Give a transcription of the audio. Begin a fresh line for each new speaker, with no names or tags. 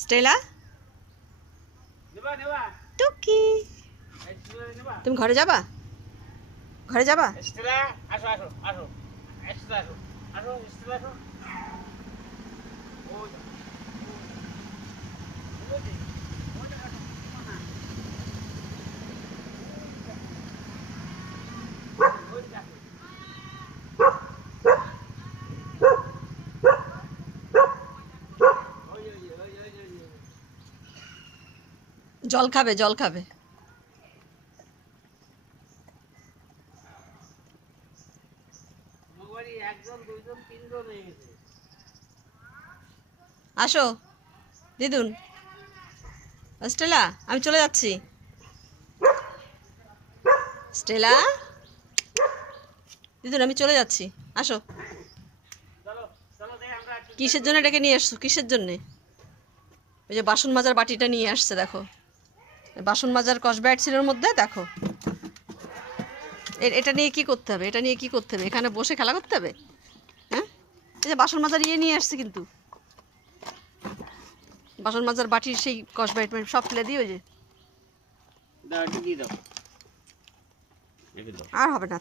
Stella? টুকি। তুমি ঘরে যাবা? ঘরে যাবা?
আসো আসো আসো। আসো আসো আসো ওই যা। ওই যে, ওই যে আসো। ওই যে আসো। ওই, ওই, ওই, ওই, ওই, ওই।
জল খাবে জল খাবে। আসো দিদুন। স্টেলা আমি চলে যাচ্ছি। স্টেলা? দিদুন আমি চলে যাচ্ছি। আসো। কিসের জন্য ডেকে নিয়ে আসছো কিসের জন্যে? ওই যে বাসন মাজার বাটিটা নিয়ে আসছে দেখো। বাসন মাজার কসব্যাট ছিল ওর মধ্যে দেখো। এটা নিয়ে কি করতে হবে? এটা নিয়ে কি করতে হবে? এখানে বসে খেলা করতে হবে? হ্যাঁ? এই যে বাসন মাজার ইয়ে নিয়ে আসছে কিন্তু। বাসন মাজার বাটির সেই কসব্যাট সব ফেলে যে।
দাও দাও।
আর হবে না।